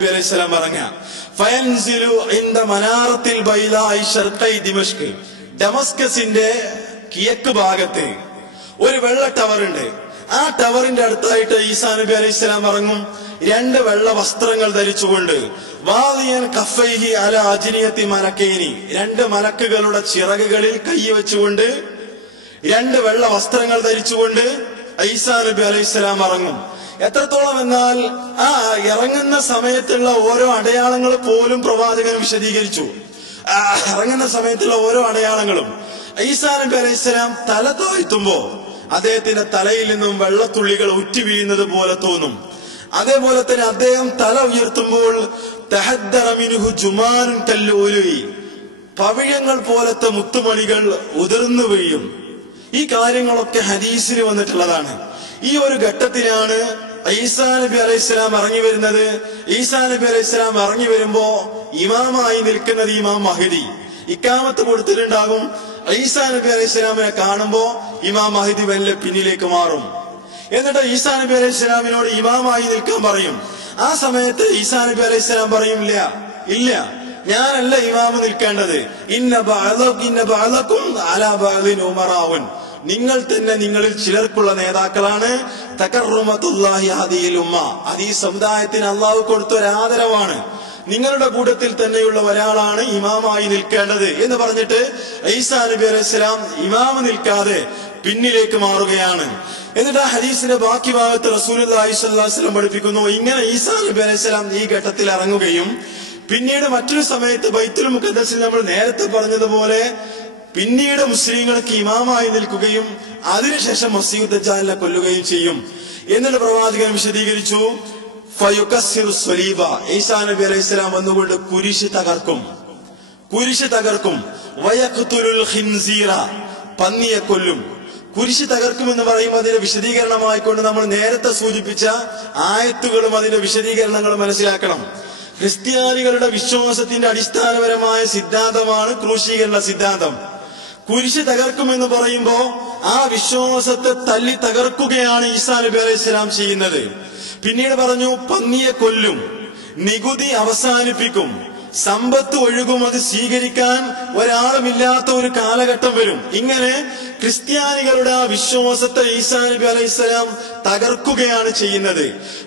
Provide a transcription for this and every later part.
അലൈഹിസ്സലാം പറഞ്ഞ ഫയൻസിലു ഇൻദ മനാറത്തിൽ ബൈലാഇ ശർഖൈ ദിമഷ്ക്, ഡമസ്കസിന്റെ കിഴക്ക് ഭാഗത്ത് ഒരു വെള്ള ടവർ ഉണ്ട്. ആ ടവറിന്റെ അടുത്തായിട്ട് ഈസാ നബി അലൈഹിസ്സലാം ഇറങ്ങും, രണ്ട് വെള്ള വസ്ത്രങ്ങൾ ധരിച്ചുകൊണ്ട്. വാദിയൻ കഫൈഹി അല അജ്നിയത്തി മലക്കൈനി, രണ്ട് മലക്കുകളുടെ ചിറകുകളിൽ കൈവച്ചുകൊണ്ട്, രണ്ട് വെള്ള വസ്ത്രങ്ങൾ ധരിച്ചുകൊണ്ട് ഈസാ നബി അലൈഹിസ്സലാം ഇറങ്ങും. എത്രത്തോളം എന്നാൽ ആ ഇറങ്ങുന്ന സമയത്തുള്ള ഓരോ അടയാളങ്ങൾ പോലും പ്രവാചകൻ വിശദീകരിച്ചു. ഇറങ്ങുന്ന സമയത്തുള്ള ഓരോ അടയാളങ്ങളും ഈസാ നബി അലൈഹിസ്സലാം തല താഴ്ത്തുമ്പോ അദ്ദേഹത്തിന്റെ തലയിൽ നിന്നും വെള്ളത്തുള്ളികൾ ഉറ്റി വീഴുന്നത് പോലെ തോന്നും. അതേപോലെ തന്നെ അദ്ദേഹം തല ഉയർത്തുമ്പോൾ തഹദ്ദറ മിൻഹു ജുമാനുൻ കല്ലുലുയി, പവിഴങ്ങൾ പോലത്തെ മുത്തുമണികൾ ഉതിർന്നു വീഴും. ഈ കാര്യങ്ങളൊക്കെ ഹദീസിൽ വന്നിട്ടുള്ളതാണ്. ഈ ഒരു ഘട്ടത്തിലാണ് ഈസാ നബി അലൈഹിസ്സലാം ഇറങ്ങി വരുന്നത്. ഈസാ നബി അലൈഹിസ്സലാം ഇറങ്ങി വരുമ്പോ ഇമാമായി നിൽക്കുന്നത് ഇമാം മഹ്ദി ഇക്കാമത്ത് കൊടുത്തിട്ടുണ്ടാകും. ഈസാ നബി അലൈഹിസ്സലാമിനെ കാണുമ്പോ ഇമാം മഹ്ദി വല്ല പിന്നിലേക്ക് മാറും. എന്നിട്ട് ഈസാ നബി അലൈഹിസ്സലാമിനോട് ഇമാമായി നിൽക്കാൻ പറയും. ആ സമയത്ത് ഈസാ നബി അലൈഹിസ്സലാം പറയും, ഇല്ല, ഞാനല്ല ഇമാമ് നിൽക്കേണ്ടത്. ഇന്ന ബഅദകും അലാ ബഅദിൻ ഉമറാഉൻ, നിങ്ങൾ തന്നെ നിങ്ങളിൽ ചിലർക്കുള്ള നേതാക്കളാണ്. തകർറുമത്തുല്ലാഹി ഹാദിഹിൽ ഉമ്മ, അത് ഈ സമുദായത്തിന് അള്ളാഹു കൊടുത്ത ഒരു ആദരവാണ്. നിങ്ങളുടെ കൂട്ടത്തിൽ തന്നെയുള്ള ഒരാളാണ് ഇമാമായി നിൽക്കേണ്ടത് എന്ന് പറഞ്ഞിട്ട് ഈസാ നബി അലൈഹിസ്സലാം ഇമാമ് നിൽക്കാതെ പിന്നിലേക്ക് മാറുകയാണ്. എന്നിട്ട് ആ ഹദീസിന്റെ ബാക്കി ഭാഗത്ത് റസൂലുള്ളാഹി സ്വല്ലല്ലാഹു അലൈഹി വസല്ലം പഠിപ്പിക്കുന്നു, ഇങ്ങനെ ഈസാ നബി അലൈഹിസ്സലാം ഈ ഘട്ടത്തിൽ ഇറങ്ങുകയും പിന്നീട് മറ്റൊരു സമയത്ത് ബൈത്തുൽ മുഖദ്ദസിൽ നമ്മൾ നേരത്തെ പറഞ്ഞതുപോലെ പിന്നീട് മുസ്ലിങ്ങൾക്ക് ഇമാമായി നിൽക്കുകയും അതിനുശേഷം മസീഹ് ദജ്ജാലിനെ കൊല്ലുകയും ചെയ്യും എന്നുള്ള പ്രവാചകൻ വിശദീകരിച്ചു. ഫയുകസ്സിറു സ്വലീബ, ഈസാ നബി അലൈഹിസ്സലാം വന്നുകൊണ്ട് കുരിശ് തകർക്കും. വയഖ്തുലുൽ ഖിൻസീറ, പന്നിയെ കൊല്ലും. കുരിശ് തകർക്കുമെന്ന് പറയുമ്പോൾ അതിന്റെ വിശദീകരണമായിക്കൊണ്ട് നമ്മൾ നേരത്തെ സൂചിപ്പിച്ച ആയത്തുകളും അതിന്റെ വിശദീകരണങ്ങളും മനസ്സിലാക്കണം. ക്രിസ്ത്യാനികളുടെ വിശ്വാസത്തിന്റെ അടിസ്ഥാനപരമായ സിദ്ധാന്തമാണ് ക്രൂശീകരണ സിദ്ധാന്തം. കുരിശ് തകർക്കുമെന്ന് പറയുമ്പോ ആ വിശ്വാസത്തെ തല്ലി തകർക്കുകയാണ് ഈസാ നബി അലൈഹിസ്സലാം ചെയ്യുന്നത്. പിന്നീട് പറഞ്ഞു പന്നിയെ കൊല്ലും, നികുതി അവസാനിപ്പിക്കും, സമ്പത്ത് ഒഴുകും, അത് സ്വീകരിക്കാൻ ഒരാളുമില്ലാത്ത ഒരു കാലഘട്ടം വരും. ഇങ്ങനെ ക്രിസ്ത്യാനികളുടെ ആ വിശ്വാസത്തെ ഈസാ നബി അലൈഹിസ്സലാം തകർക്കുകയാണ് ചെയ്യുന്നത്.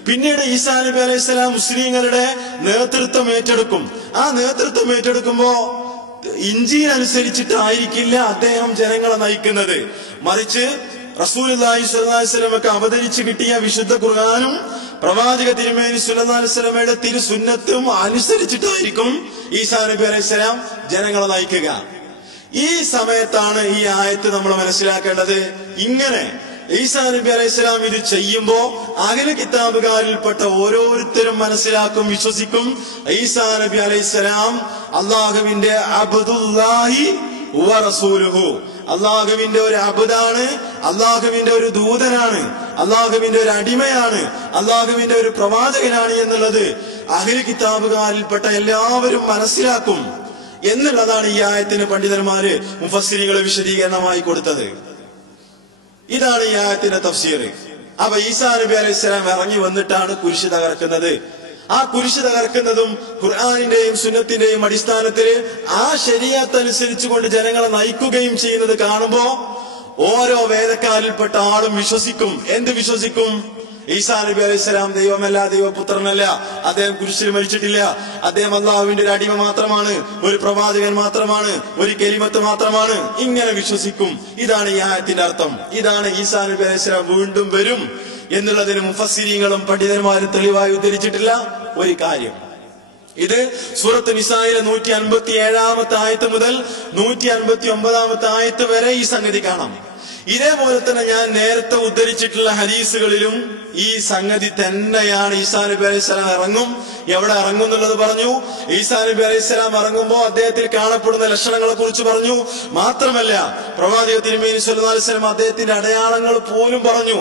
പിന്നീട് ഈസാ നബി അലൈഹിസ്സലാം മുസ്ലിങ്ങളുടെ നേതൃത്വം ഏറ്റെടുക്കും. ആ നേതൃത്വം ഏറ്റെടുക്കുമ്പോ ഇഞ്ചീൽ അനുസരിച്ചിട്ടായിരിക്കില്ല അദ്ദേഹം ജനങ്ങളെ നയിക്കുന്നത്, മറിച്ച് റസൂലുള്ളാഹി സ്വല്ലല്ലാഹു അലൈഹി വസല്ലമക്ക് അവതരിച്ചു കിട്ടിയ വിശുദ്ധ ഖുർആനും പ്രവാചക തിരുമേനി സ്വല്ലല്ലാഹു അലൈഹി വസല്ലമയുടെ തിരുസുന്നത്തും അനുസരിച്ചിട്ടായിരിക്കും ഈസാ നബി അലൈഹിസ്സലാം ജനങ്ങളെ നയിക്കുക. ഈ സമയത്താണ് ഈ ആയത്ത് നമ്മൾ മനസ്സിലാക്കേണ്ടത്. ഇങ്ങനെ ഈസാ നബി അലൈഹിസ്സലാം ഇത് ചെയ്യുമ്പോ അഹ്ലു കിതാബുകാരിൽപ്പെട്ട ഓരോരുത്തരും മനസ്സിലാക്കും, വിശ്വസിക്കും, ഈസാ നബി അലൈഹിസ്സലാം അല്ലാഹുവിന്റെ അബ്ദുല്ലാഹി വ റസൂലുഹു, അള്ളാഹുവിന്റെ ഒരു അബ്ദാണ്, അള്ളാഹുവിന്റെ ഒരു ദൂതനാണ്, അള്ളാഹുവിന്റെ ഒരു അടിമയാണ്, അള്ളാഹുവിന്റെ ഒരു പ്രവാചകനാണ് എന്നുള്ളത് അഹ്ലു കിതാബുകാരിൽപ്പെട്ട എല്ലാവരും മനസ്സിലാക്കും എന്നുള്ളതാണ് ഈ ആയത്തിന് പണ്ഡിതന്മാര് മുഫസ്സിരികളെ വിശദീകരണമായി കൊടുത്തത്. ഇതാണ് ഈ ആയത്തിന്റെ തഫ്സീർ. അപ്പൊ ഈസാ നബി അലൈഹിസ്സലാം ഇറങ്ങി വന്നിട്ടാണ് കുരിശ് തകർക്കുന്നത്. ആ കുരിശ് തകർക്കുന്നതും ഖുർആനിന്റെയും സുന്നത്തിന്റെയും അടിസ്ഥാനത്തിൽ ആ ശരീഅത്ത് അനുസരിച്ചുകൊണ്ട് ജനങ്ങളെ നയിക്കുകയും ചെയ്യുന്നത് കാണുമ്പോ ഓരോ വേദക്കാരിൽപ്പെട്ട ആളും വിശ്വസിക്കും. എന്ത് വിശ്വസിക്കും? ഈസാ നബി അലൈഹിസ്സലാം ദൈവമല്ല, ദൈവപുത്രനല്ല, അദ്ദേഹം കുരിശിൽ മരിച്ചിട്ടില്ല, അദ്ദേഹം അല്ലാഹുവിന്റെ ഒരു അടിമ മാത്രമാണ്, ഒരു പ്രവാചകൻ മാത്രമാണ്, ഒരു കലിമത്ത് മാത്രമാണ്. ഇങ്ങനെ വിശ്വസിക്കും. ഇതാണ് ഈ ആയത്തിന്റെ അർത്ഥം. ഇതാണ് ഈസാ നബി അലൈഹിസ്സലാം വീണ്ടും വരും എന്നുള്ളതിന് മുഫസ്സിരീങ്ങളും പണ്ഡിതന്മാരും തെളിവായി ഉദ്ധരിച്ചിട്ടില്ല ഒരു കാര്യം. ഇത് സൂറത്ത് നിസായിലെ 157-ാമത്തെ ആയത്ത് മുതൽ 159-ാമത്തെ ആയത്ത് വരെ ഈ സംഗതി കാണാം. ഇതേപോലെ തന്നെ ഞാൻ നേരത്തെ ഉദ്ധരിച്ചിട്ടുള്ള ഹദീസുകളിലും ഈ സംഗതി തന്നെയാണ്. ഈസാ നബി അലൈഹിസ്സലാം ഇറങ്ങും. എവിടെ ഇറങ്ങും എന്നുള്ളത് പറഞ്ഞു. ഈസാ നബി അലൈഹിസ്സലാം ഇറങ്ങുമ്പോ അദ്ദേഹത്തിൽ കാണപ്പെടുന്ന ലക്ഷണങ്ങളെ കുറിച്ച് പറഞ്ഞു. മാത്രമല്ല പ്രവാചക തിരുമേനി സ്വല്ലല്ലാഹു അലൈഹി വസല്ലം അദ്ദേഹത്തിന്റെ അടയാളങ്ങൾ പോലും പറഞ്ഞു.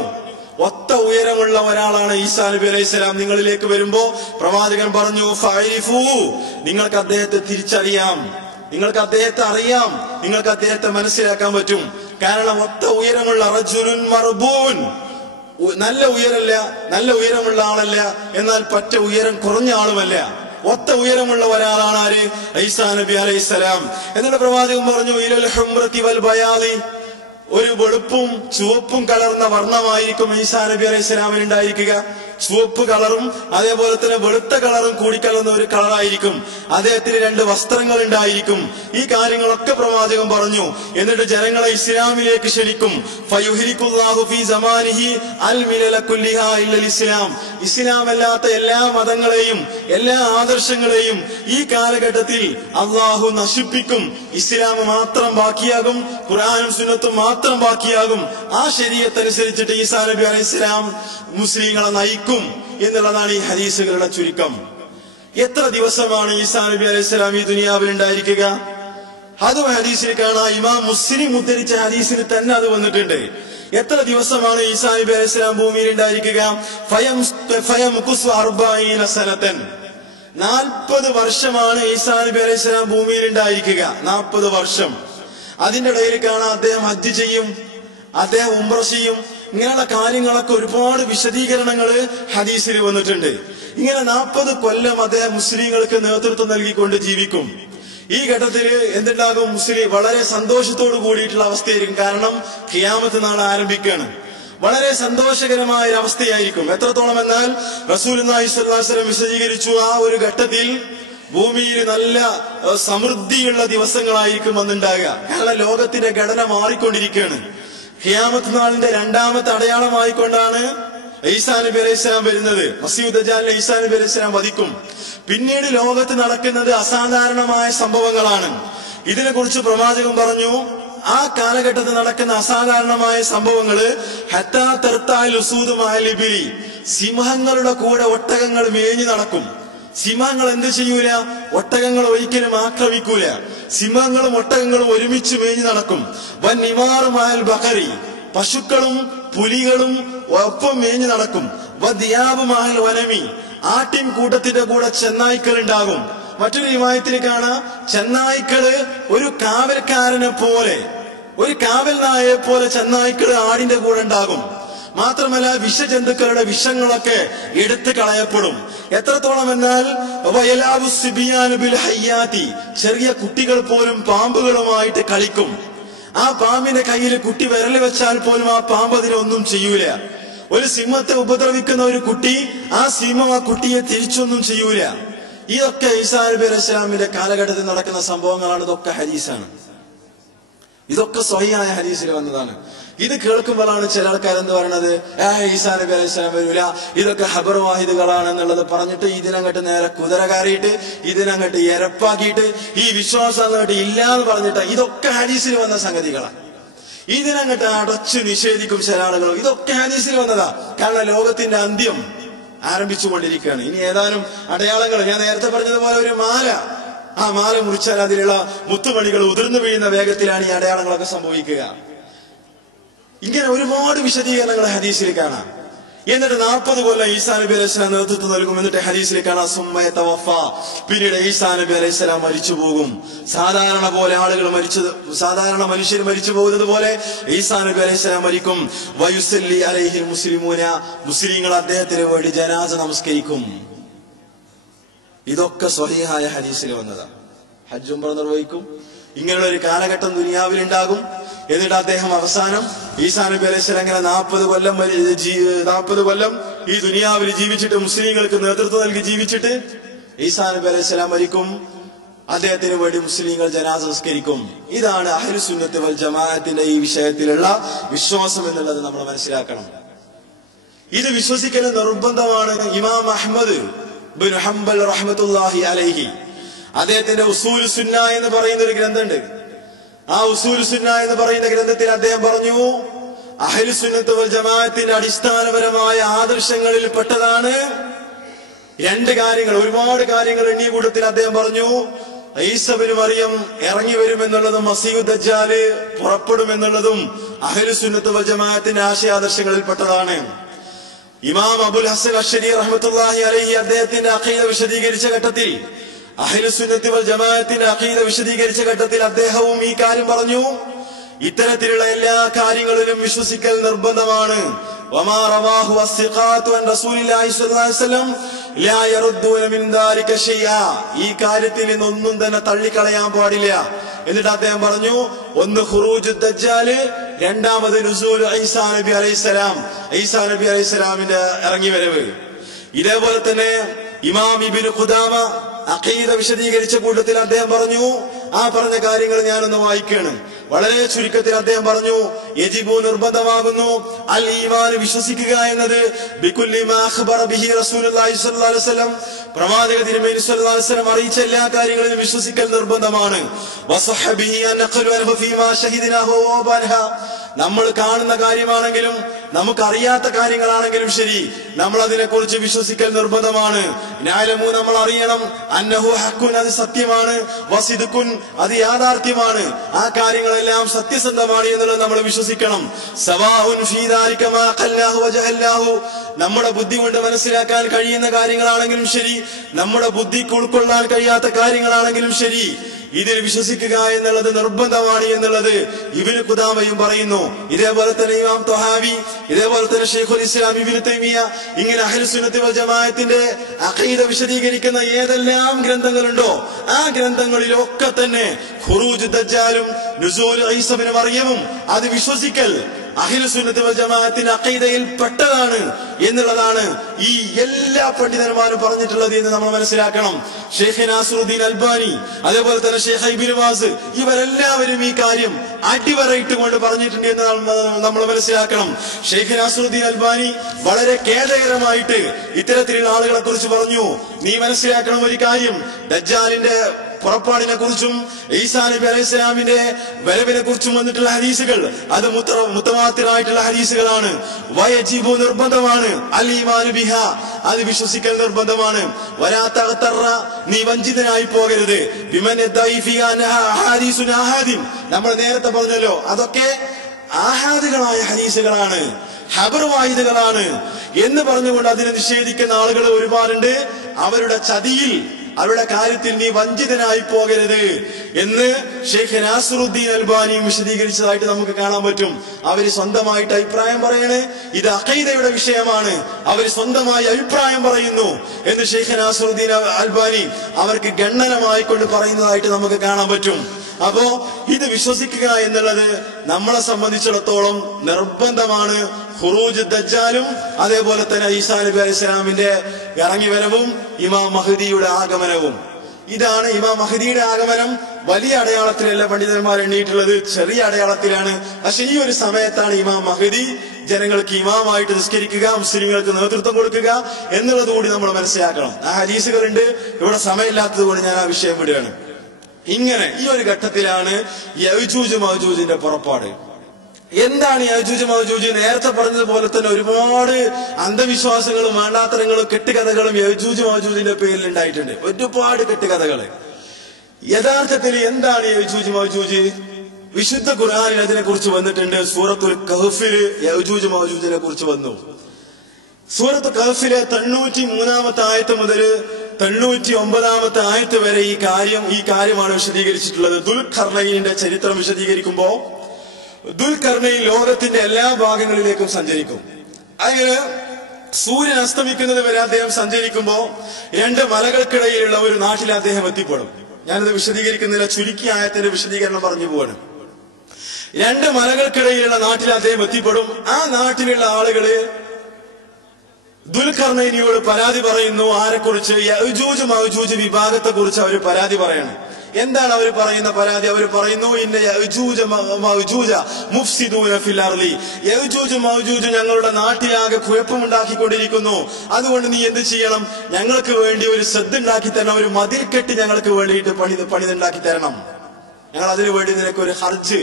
ഒത്ത ഉയരമുള്ള ഒരാളാണ് ഈസാ നബി അലൈഹിസ്സലാം. നിങ്ങളിലേക്ക് വരുമ്പോ പ്രവാചകൻ പറഞ്ഞു, ഫഅരിഫൂ, നിങ്ങൾക്ക് അദ്ദേഹത്തെ തിരിച്ചറിയാം, നിങ്ങൾക്ക് അദ്ദേഹത്തെ അറിയാം, നിങ്ങൾക്ക് അദ്ദേഹത്തെ മനസ്സിലാക്കാൻ പറ്റും. കാരണം ഒത്ത ഉയരമുള്ള റജുലുൻ മർബൂൻ, നല്ല ഉയരല്ല, നല്ല ഉയരമുള്ള ആളല്ല, എന്നാൽ പറ്റ ഉയരം കുറഞ്ഞ ആളുമല്ല, ഒത്ത ഉയരമുള്ള ഒരാളാണ് ആര്? ഈസാ നബി അലൈഹിസ്സലാം. എന്നിട്ട് പ്രവാചകൻ പറഞ്ഞു, ഇലൽ ഹുംറതി വൽ ബയാദി, ഒരു വെളുപ്പും ചുവപ്പും കലർന്ന വർണ്ണമായിരിക്കും ഈസാ നബി അലൈഹിസ്സലാമിന് ഉണ്ടായിരിക്കുക. ചുവപ്പ് കളറും അതേപോലെ തന്നെ വെളുത്ത കളറും കൂടിക്കലർന്ന ഒരു കളറായിരിക്കും. അദ്ദേഹത്തിന് 2 വസ്ത്രങ്ങൾ ഉണ്ടായിരിക്കും. ഈ കാര്യങ്ങളൊക്കെ പ്രവാചകൻ പറഞ്ഞു. എന്നിട്ട് ജനങ്ങളെ ഇസ്ലാമിലേക്ക് ക്ഷണിക്കും. ഫയുഹ്രികുല്ലാഹു ഫീ സമാനിഹി അൽ മിലല കുല്ലിഹാ ഇല്ലൽ ഇസ്ലാം. ഇസ്ലാം അല്ലാത്ത എല്ലാ മതങ്ങളെയും എല്ലാ ആദർശങ്ങളെയും ഈ കാലഘട്ടത്തിൽ അള്ളാഹു നശിപ്പിക്കും. ഇസ്ലാം മാത്രം ബാക്കിയാകും, ഖുർആനും സുന്നത്തും മാത്രം ബാക്കിയാകും. ആ ശരീഅത്തനുസരിച്ചിട്ട് ഈസാ നബി അലൈഹിസ്സലാം മുസ്ലിങ്ങളെ നയിക്കും എന്നുള്ളതാണ് ഈ ഹദീസുകളുടെ ചുരുക്കം. എത്ര ദിവസമാണ് ഈസാ നബി അലൈഹിസ്സലാം ഈ ദുനിയാവിൽ ഉണ്ടായിരിക്കുക? അതും ഹദീസിൽ കാണാം. ഇമാം മുസ്ലിം ഉദ്ധരിച്ച ഹദീസിൽ തന്നെ അത് വന്നിട്ടുണ്ട്. എത്ര ദിവസമാണ് ഈസാ നബി അലൈഹിസ്സലാം ഭൂമിയിൽ ഉണ്ടായിരിക്കുക? 40 വർഷമാണ് ഈസാ നബി അലൈഹിസ്സലാം ഭൂമിയിൽ ഉണ്ടായിരിക്കുക. 40 വർഷം. അതിന്റെ ഇടയിൽ കാണാം അദ്ദേഹം ഹജ്ജ് ചെയ്യും, അദ്ദേഹം ഉംറ ചെയ്യും. ഇങ്ങനെയുള്ള കാര്യങ്ങളൊക്കെ ഒരുപാട് വിശദീകരണങ്ങൾ ഹദീസിൽ വന്നിട്ടുണ്ട്. ഇങ്ങനെ 40 കൊല്ലം അദ്ദേഹം മുസ്ലിങ്ങൾക്ക് നേതൃത്വം നൽകിക്കൊണ്ട് ജീവിക്കും. ഈ ഘട്ടത്തിൽ എന്തുണ്ടാകും? മുസ്ലിം വളരെ സന്തോഷത്തോട് കൂടിയിട്ടുള്ള അവസ്ഥയായിരിക്കും. കാരണം ഖിയാമത്ത് നാൾ ആരംഭിക്കുകയാണ്. വളരെ സന്തോഷകരമായ ഒരു അവസ്ഥയായിരിക്കും. എത്രത്തോളം എന്നാൽ റസൂലുള്ളാഹി സ്വല്ലല്ലാഹു അലൈഹി വസല്ലം വിശദീകരിച്ചു, ആ ഒരു ഘട്ടത്തിൽ ഭൂമിയിൽ നല്ല സമൃദ്ധിയുള്ള ദിവസങ്ങളായിരിക്കും വന്നുണ്ടാകുക. കാരണം ലോകത്തിന്റെ ഘടന മാറിക്കൊണ്ടിരിക്കുകയാണ്. ഖിയാമത്ത് നാളിന്റെ 2ാമത്തെ അടയാളമായിക്കൊണ്ടാണ് ഈസാ നബി അലൈഹിസ്സലാം വരുന്നത്. മസീഹ് ദജ്ജാലിനെ ഈസാ നബി അലൈഹിസ്സലാം വധിക്കും. പിന്നീട് ലോകത്ത് നടക്കുന്നത് അസാധാരണമായ സംഭവങ്ങളാണ്. ഇതിനെക്കുറിച്ച് പ്രവാചകൻ പറഞ്ഞു, ആ കാലഘട്ടത്തിൽ നടക്കുന്ന അസാധാരണമായ സംഭവങ്ങള് ഹത്താ തർത്താൽ ഉസൂദു മഅൽ ഇബ്ലി, സിംഹങ്ങളുടെ കൂടെ ഒട്ടകങ്ങൾ മേഞ്ഞു നടക്കും. സിംഹങ്ങൾ എന്ത് ചെയ്യൂല? ഒട്ടകങ്ങൾ ഒരിക്കലും ആക്രമിക്കൂല. സിംഹങ്ങളും ഒട്ടകങ്ങളും ഒരുമിച്ച് മേഞ്ഞു നടക്കും. വൻ നിമാറുമായൽ ബഖരി, പശുക്കളും പുലികളും ഒപ്പം മേഞ്ഞു നടക്കും. വദിയാബുമായൽ വനമി, ആട്ടിൻ കൂട്ടത്തിന്റെ കൂടെ ചെന്നായ്ക്കൾ ഉണ്ടാകും. മറ്റൊരു റിവായത്തിൽ കാണാം, ചെന്നായ്ക്കള് ഒരു കാവൽക്കാരനെ പോലെ, ഒരു കാവൽ നായയെ പോലെ ചെന്നായ്ക്കള് ആടിന്റെ കൂടെ ഉണ്ടാകും. മാത്രമല്ല വിഷജന്തുക്കളുടെ വിഷങ്ങളൊക്കെ എടുത്തു കളയപ്പെടും. എത്രത്തോളം എന്നാൽ ചെറിയ കുട്ടികൾ പോലും പാമ്പുകളുമായിട്ട് കളിക്കും. ആ പാമ്പിന്റെ കയ്യിൽ കുട്ടി വിരൽ വെച്ചാൽ പോലും ആ പാമ്പ് അതിനൊന്നും ചെയ്യൂല. ഒരു സിംഹത്തെ ഉപദ്രവിക്കുന്ന ഒരു കുട്ടി, ആ സിംഹം ആ കുട്ടിയെ തിരിച്ചൊന്നും ചെയ്യൂല. ഇതൊക്കെ ഈസാ നബി അലൈഹിസ്സലാമിന്റെ കാലഘട്ടത്തിൽ നടക്കുന്ന സംഭവങ്ങളാണ്. ഇതൊക്കെ ഹദീസാണ്. ഇതൊക്കെ സ്വഹീഹായ ഹദീസിൽ വന്നതാണ്. ഇത് കേൾക്കുമ്പോഴാണ് ചില ആൾക്കാർ എന്ത് പറയണത്, ഈസാ നബി അലൈഹിസ്സലാം വരൂല, ഇതൊക്കെ ഖബർ വാഹിദുകളാണെന്നുള്ളത് പറഞ്ഞിട്ട് ഇതിനങ്ങട്ട് നേരെ കുതിര കയറിയിട്ട് ഇതിനങ്ങട്ട് എരപ്പാക്കിയിട്ട് ഈ വിശ്വാസം അങ്ങോട്ട് ഇല്ലാന്ന് പറഞ്ഞിട്ട് ഇതൊക്കെ ഹദീസിൽ വന്ന സംഗതികളാണ്. ഇതിനങ്ങട്ട് അടച്ചു നിഷേധിക്കും ചില ആളുകൾ. ഇതൊക്കെ ഹദീസിൽ വന്നതാ. കാരണം ലോകത്തിന്റെ അന്ത്യം ആരംഭിച്ചുകൊണ്ടിരിക്കുകയാണ്. ഇനി ഏതാനും അടയാളങ്ങൾ, ഞാൻ നേരത്തെ പറഞ്ഞതുപോലെ ഒരു മാല, ആ മാല മുറിച്ചാൽ അതിലുള്ള മുത്തുമണികൾ ഉതിർന്നു വീഴുന്ന വേഗത്തിലാണ് ഈ അടയാളങ്ങളൊക്കെ സംഭവിക്കുക. ഇങ്ങനെ ഒരുപാട് വിശദീകരണങ്ങൾ ഹദീസിൽ കാണാം. എന്നിട്ട് 40 കൊല്ലം ഈസാ നബി അലൈഹിസ്സലാം നേതൃത്വം നൽകും. എന്നിട്ട് ഹദീസിൽ കാണാം സുമ്മയ തവഫ, പിന്നീട് ഈസാ നബി അലൈഹിസ്സലാം മരിച്ചു പോകും. സാധാരണ പോലെ ആളുകൾ സാധാരണ മനുഷ്യർ മരിച്ചു പോകുന്നത് പോലെ ഈസാ നബി അലൈഹിസ്സലാം മരിക്കും. വയുസല്ലി അലൈഹിൽ മുസ്ലിമൂന, മുസ്ലിങ്ങൾ അദ്ദേഹത്തിന് വേണ്ടി ജനാസ നമസ്കരിക്കും. ഇതൊക്കെ സ്വഹീഹായ ഹദീസിൽ വന്നതാണ്. ഹജ്ജ് ഉംറ നിർവഹിക്കും. ഇങ്ങനെയുള്ള ഒരു കാലഘട്ടം ദുനിയാവിൽ ഉണ്ടാകും. എന്നിട്ട് അദ്ദേഹം അവസാനം ഈസാ നബി അലൈഹിസ്സലാം ഇങ്ങനെ 40 കൊല്ലം ഈ ദുനിയാവിൽ ജീവിച്ചിട്ട്, മുസ്ലിങ്ങൾക്ക് നേതൃത്വം നൽകി ജീവിച്ചിട്ട് ഈസാ നബി അലൈഹിസ്സലാം മരിക്കും. അദ്ദേഹത്തിന് വേണ്ടി മുസ്ലിങ്ങൾ ജനാസ സംസ്കരിക്കും. ഇതാണ് അഹ്ലു സുന്നത്ത് വൽ ജമാഅത്തിന്റെ ഈ വിഷയത്തിലുള്ള വിശ്വാസം എന്നുള്ളത് നമ്മൾ മനസ്സിലാക്കണം. ഇത് വിശ്വസിക്കൽ നിർബന്ധമാണ്. ഇമാം അഹ്മദ് ബിൻ ഹംബൽ റഹ്മത്തുള്ളാഹി അലൈഹി, അദ്ദേഹത്തിന്റെ ഉസൂൽ സുന്ന എന്ന് പറയുന്ന ഒരു ഗ്രന്ഥമുണ്ട്. ആ ഉസൂൽ സുന്ന എന്ന് പറയുന്ന ഗ്രന്ഥത്തിൽ അദ്ദേഹം പറഞ്ഞു, അഹ്ലു സുന്നത്ത് വൽ ജമാഅത്തിന്റെ അടിസ്ഥാനപരമായ ആദർശങ്ങളിൽ പെട്ടതാണ് 2 കാര്യങ്ങൾ. ഒരുപാട് കാര്യങ്ങൾ എണ്ണിയ കൂട്ടത്തിൽ അദ്ദേഹം പറഞ്ഞു, ഈസാ ഇബ്നു മറിയം ഇറങ്ങി വരുമെന്നുള്ളതും മസീഹ് ദജ്ജാല് പുറപ്പെടുമെന്നുള്ളതും അഹ്ലു സുന്നത്ത് വൽ ജമാഅത്തിന്റെ ആശയാദർശങ്ങളിൽ പെട്ടതാണ്. ഇമാം അബുൽ ഹസൻ അശ്ശരി റഹ്മത്തുള്ളാഹി അലൈഹി അദ്ദേഹത്തിന്റെ അഖീദ വിശദീകരിച്ച ഘട്ടത്തിൽ, അഹ്ലു സുന്നത്ത് വൽ ജമാഅത്തിന്റെ അഖീദ വിശദീകരിച്ച ഘട്ടത്തിൽ അദ്ദേഹവും ഈ കാര്യം പറഞ്ഞു. ഇത്തരത്തിലുള്ള എല്ലാ കാര്യങ്ങളിലും വിശ്വസിക്കൽ നിർബന്ധമാണ്. വമാ റവാഹു വസ്സിഖാത്തു അൻ റസൂലില്ലാഹി സ്വല്ലല്ലാഹു അലൈഹി വസല്ലം ലാ യറുദ്ദൂന മിൻ ദാലിക ഷൈഅ. ഈ കാര്യത്തിൽ നിന്നൊന്നും തന്നെ തള്ളിക്കളയാൻ പാടില്ല. എന്നിട്ട് അദ്ദേഹം പറഞ്ഞു, ഒന്ന് ഖുറൂജു ദജ്ജാല്, രണ്ടാമത് നുസൂൽ ഈസാ നബി അലൈഹിസ്സലാം, ഈസാ നബി അലൈഹിസ്സലാമിന്റെ ഇറങ്ങി വരവ്. ഇതേപോലെ തന്നെ ഇമാം ഇബ്നു ഖുദാമ അഖീദ വിശദീകരിച്ച കൂട്ടത്തിൽ അദ്ദേഹം പറഞ്ഞു, ആ പറഞ്ഞ കാര്യങ്ങൾ ഞാനൊന്ന് വായിക്കാണ്. വളരെ ചുരുക്കത്തിൽ അദ്ദേഹം പറഞ്ഞു, യജിബു നിർബന്ധമാകുന്നു അൽ ഈമാൻ വിശ്വസിക്കുക എന്നത് ബികുല്ലി മാ അഖ്ബറ ബിഹി റസൂലുള്ളാഹി സ്വല്ലല്ലാഹു അലൈഹി വസല്ലം, പ്രവാചക തിരുമേനി സ്വല്ലല്ലാഹു അലൈഹി വസല്ലം അറിയിച്ച എല്ലാ കാര്യങ്ങളിലും വിശ്വസിക്കൽ നിർബന്ധമാണ്. വസഹബിഹി അൻ നഖലു അൻഹു ഫീമാ ഷഹിദ്നാഹു വബൻഹ, നമ്മൾ കാണുന്ന കാര്യമാണെങ്കിലും നമുക്കറിയാത്ത കാര്യങ്ങളാണെങ്കിലും ശരി, നമ്മൾ അതിനെക്കുറിച്ച് വിശ്വസിക്കൽ നിർബന്ധമാണ്. നാലമു, നമ്മൾ അറിയണം, അന്നഹു ഹഖുൻ, അത് സത്യമാണ്, വസിദ്ഖുൻ, അത് യാഥാർത്ഥ്യമാണ്, ആ കാര്യങ്ങളെല്ലാം സത്യസന്ധമാണ് എന്നുള്ളത് നമ്മൾ വിശ്വസിക്കണം. സവാഉൻ ഫീ ദാലിക മാ ഖൽനാഹു വജഅൽനാഹു, നമ്മുടെ ബുദ്ധി കൊണ്ട് മനസ്സിലാക്കാൻ കഴിയുന്ന കാര്യങ്ങളാണെങ്കിലും ശരി, നമ്മുടെ ബുദ്ധിക്ക് ഉൾക്കൊള്ളാൻ കഴിയാത്ത കാര്യങ്ങളാണെങ്കിലും ശരി, ഇതിൽ വിശ്വസിക്കുക എന്നുള്ളത് നിർബന്ധമാണ് എന്നുള്ളത് ഇബ്നു ഖുദാമയും പറയുന്നു. ഇതേപോലെ തന്നെ ഇമാം ത്വഹാവി, ഇതേപോലെ തന്നെ ശൈഖുൽ ഇസ്ലാം ഇബ്നു തൈമിയ, ഇങ്ങനെ അഹ്ലുസ് സുന്നത്തി വൽ ജമാഅത്തിന്റെ അഖീദ വിശദീകരിക്കുന്ന ഏതെല്ലാം ഗ്രന്ഥങ്ങളുണ്ടോ ആ ഗ്രന്ഥങ്ങളിലൊക്കെ തന്നെ ഖുറൂജ് ദജ്ജാലും നുസൂൽ ഈസ ഇബ്നു മറിയമും അത് വിശ്വസിക്കൽ അഹ്ലുസ് സുന്നത്തി വൽ ജമാഅത്തിന്റെ അഖീദയിൽ പെട്ടതാണ് എന്നുള്ളതാണ് ഈ എല്ലാ പണ്ഡിതന്മാരും പറഞ്ഞിട്ടുള്ളത് എന്ന് നമ്മൾ മനസ്സിലാക്കണം. ഷെയ്ഖ് നാസിറുദ്ദീൻ അൽബാനി, അതേപോലെ തന്നെ ഷെയ്ഖ് ഇബ്നു ബാസ്, ഇവരെല്ലാവരും ഈ കാര്യം അടിവരയിട്ടുകൊണ്ട് പറഞ്ഞിട്ടുണ്ട് എന്ന് നമ്മൾ മനസ്സിലാക്കണം. ഷെയ്ഖ് നാസിറുദ്ദീൻ അൽബാനി വളരെ ഖേദകരമായിട്ട് ഇത്തരത്തിലുള്ള ആളുകളെ കുറിച്ച് പറഞ്ഞു, നീ മനസ്സിലാക്കണം ഒരു കാര്യം, ദജ്ജാലിന്റെ പുറപ്പാടിനെ കുറിച്ചും ഈസാ നബി അലൈഹിസ്സലാമിന്റെ വരവിനെ കുറിച്ചും വന്നിട്ടുള്ള ഹദീസുകൾ അത് മുത്തവാത്തിറായിട്ടുള്ള ഹദീസുകളാണ്. വയജിബു, നിർബന്ധമാണ്, അൽ ഈമാനു ബിഹ, അത് വിശ്വസിക്കൽ നിർബന്ധമാണ്. വലാ തഗ്തറ, നീ വഞ്ചിതനായി പോകരുത്. ബിമൻ യദഈ ഫിഹാ അഹാദീസുൻ ആഹാദിൻ, നമ്മൾ നേരത്തെ പറഞ്ഞല്ലോ, അതൊക്കെ ആഹാദുകളായ ഹദീസുകളാണ്, ഖബർ വാഹിദുകളാണ് എന്ന് പറഞ്ഞുകൊണ്ട് അതിനെ നിഷേധിക്കുന്ന ആളുകൾ ഒരുപാടുണ്ട്. അവരുടെ ചതിയിൽ, അവരുടെ കാര്യത്തിൽ നീ വഞ്ചിതനായി പോകരുത് എന്ന് ഷെയ്ഖ് നാസിറുദ്ദീൻ അൽബാനിയും വിശദീകരിച്ചതായിട്ട് നമുക്ക് കാണാൻ പറ്റും. അവര് സ്വന്തമായിട്ട് അഭിപ്രായം പറയണേ, ഇത് അഖീദയുടെ വിഷയമാണ്, അവര് സ്വന്തമായി അഭിപ്രായം പറയുന്നു എന്ന് ഷെയ്ഖ് നാസിറുദ്ദീൻ അൽബാനി അവർക്ക് ഗണ്ണനമായിക്കൊണ്ട് പറയുന്നതായിട്ട് നമുക്ക് കാണാൻ പറ്റും. അപ്പോ ഇത് വിശ്വസിക്കുക എന്നുള്ളത് നമ്മളെ സംബന്ധിച്ചിടത്തോളം നിർബന്ധമാണ്. ഖുറൂജ് ദജ്ജാലും അതേപോലെ തന്നെ ഈസാ നബി അലൈഹിസ്സലാമിന്റെ ഇറങ്ങിവരവും ഇമാം മഹ്ദിയുടെ ആഗമനവും. ഇതാണ് ഇമാം മഹ്ദിയുടെ ആഗമനം. വലിയ അടയാളത്തിലല്ല പണ്ഡിതന്മാർ എണ്ണിയിട്ടുള്ളത്, ചെറിയ അടയാളത്തിലാണ്. പക്ഷെ ഈ ഒരു സമയത്താണ് ഇമാം മഹ്ദി ജനങ്ങൾക്ക് ഇമാമായിട്ട് നിസ്കരിക്കുക, മുസ്ലിങ്ങൾക്ക് നേതൃത്വം കൊടുക്കുക എന്നുള്ളത് കൂടി നമ്മൾ മനസ്സിലാക്കണം. ആ ഹദീസുകളുണ്ട്, ഇവിടെ സമയമില്ലാത്തത് കൊണ്ട് ഞാൻ ആ വിഷയം വിടുകയാണ്. ഇങ്ങനെ ഈ ഒരു ഘട്ടത്തിലാണ് യഅ്ജൂജ് മഅ്ജൂജിന്റെ പുറപ്പാട്. എന്താണ് യഅ്ജൂജ് മഅ്ജൂജ്? നേരത്തെ പറഞ്ഞതുപോലെ തന്നെ ഒരുപാട് അന്ധവിശ്വാസങ്ങളും വേണ്ടാത്തരങ്ങളും കെട്ടുകഥകളും യഅ്ജൂജ് മഅ്ജൂജിന്റെ പേരിൽ ഉണ്ടായിട്ടുണ്ട്, ഒരുപാട് കെട്ടുകഥകള്. യഥാർത്ഥത്തിൽ എന്താണ് യഅ്ജൂജ് മഅ്ജൂജ്? വിശുദ്ധ ഖുർആനിൽ അതിനെ കുറിച്ച് വന്നിട്ടുണ്ട്. സൂറത്തുൽ കഹ്ഫില് യഅ്ജൂജ് മഅ്ജൂജിനെ കുറിച്ച് വന്നു. സൂറത്ത് കഹ്ഫിലെ 93-ാമത്തെ ആയത്ത് മുതൽ 99-ാമത്തെ ആയത്ത് വരെ ഈ കാര്യമാണ് വിശദീകരിച്ചിട്ടുള്ളത്. ദുൽഖർനൈനിന്റെ ചരിത്രം വിശദീകരിക്കുമ്പോ ദുൽഖർനൈൻ ലോകത്തിന്റെ എല്ലാ ഭാഗങ്ങളിലേക്കും സഞ്ചരിക്കും. അങ്ങനെ സൂര്യൻ അസ്തമിക്കുന്നത് വരെ അദ്ദേഹം സഞ്ചരിക്കുമ്പോ 2 മലകൾക്കിടയിലുള്ള ഒരു നാട്ടിൽ അദ്ദേഹം എത്തിപ്പെടും. ഞാനത് വിശദീകരിക്കുന്നില്ല, ചുരുക്കി ആയത്തിന്റെ വിശദീകരണം പറഞ്ഞു പോവാണ്. 2 മലകൾക്കിടയിലുള്ള നാട്ടിൽ അദ്ദേഹം എത്തിപ്പെടും. ആ നാട്ടിലുള്ള ആളുകള് ദുൽഖർനൈനിയോട് പരാതി പറയുന്നു. ആരെക്കുറിച്ച്? യഅ്ജൂജ് മഅ്ജൂജ് വിഭാഗത്തെ കുറിച്ച് അവർ പരാതി പറയണം. എന്താണ് അവർ പറയുന്ന പരാതി? അവർ പറയുന്നു, ഇന്ന യഅ്ജൂജ മഅ്ജൂജ മുഫ്സിദൂന ഫിൽ അർളി, യഅ്ജൂജ് മഅ്ജൂജ് ഞങ്ങളുടെ നാട്ടിലാകെ കുഴപ്പമുണ്ടാക്കിക്കൊണ്ടിരിക്കുന്നു. അതുകൊണ്ട് നീ എന്ത് ചെയ്യണം? ഞങ്ങൾക്ക് വേണ്ടി ഒരു സദ് ഉണ്ടാക്കി തരണം, ഒരു മതിൽക്കെട്ട് ഞങ്ങൾക്ക് വേണ്ടിയിട്ട് പണിതുണ്ടാക്കി തരണം. ഞങ്ങൾ അതിനു വേണ്ടി നിനക്ക് ഒരു ഹർജ്,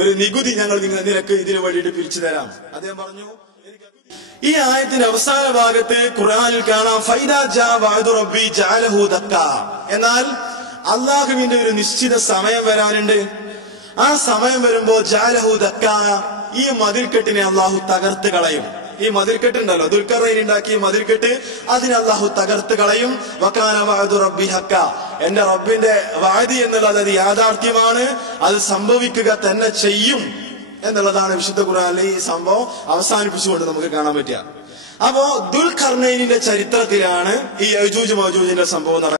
ഒരു നികുതി ഞങ്ങൾ നിനക്ക് ഇതിനു വേണ്ടിയിട്ട് പിരിച്ചു തരാം. അദ്ദേഹം പറഞ്ഞു. ഈ ആയത്തിന്റെ അവസാന ഭാഗത്ത് ഖുർആനിൽ കാണാം, ഫൈദാ ജാ വഅദു റബ്ബി ജഅലഹു ദക്ക, എന്നാൽ അള്ളാഹുവിന്റെ ഒരു നിശ്ചിത സമയം വരാനുണ്ട്. ആ സമയം വരുമ്പോ ജഅലഹു ദക്ക, ഈ മതിൽക്കെട്ടിനെ അള്ളാഹു തകർത്ത് കളയും. ഈ മതിൽക്കെട്ടുണ്ടല്ലോ, ദുൽഖർനൈൻ ഉണ്ടാക്കിയ മതിൽക്കെട്ട്, അതിനെ അള്ളാഹു തകർത്ത് കളയും. വകാന വഅദു റബ്ബി ഹക്ക, എന്റെ റബ്ബിന്റെ വഅദ് എന്നുള്ളത് അത് യാഥാർത്ഥ്യമാണ്, അത് സംഭവിക്കുക തന്നെ ചെയ്യും എന്നുള്ളതാണ് വിശുദ്ധ ഖുർആനിലെ ഈ സംഭവം അവസാനിപ്പിച്ചുകൊണ്ട് നമുക്ക് കാണാൻ പറ്റുക. അപ്പോ ദുൽഖർനൈനിന്റെ ചരിത്രത്തിലാണ് ഈ യജൂജ് മഅജൂജിന്റെ സംഭവം നടക്കുന്നത്.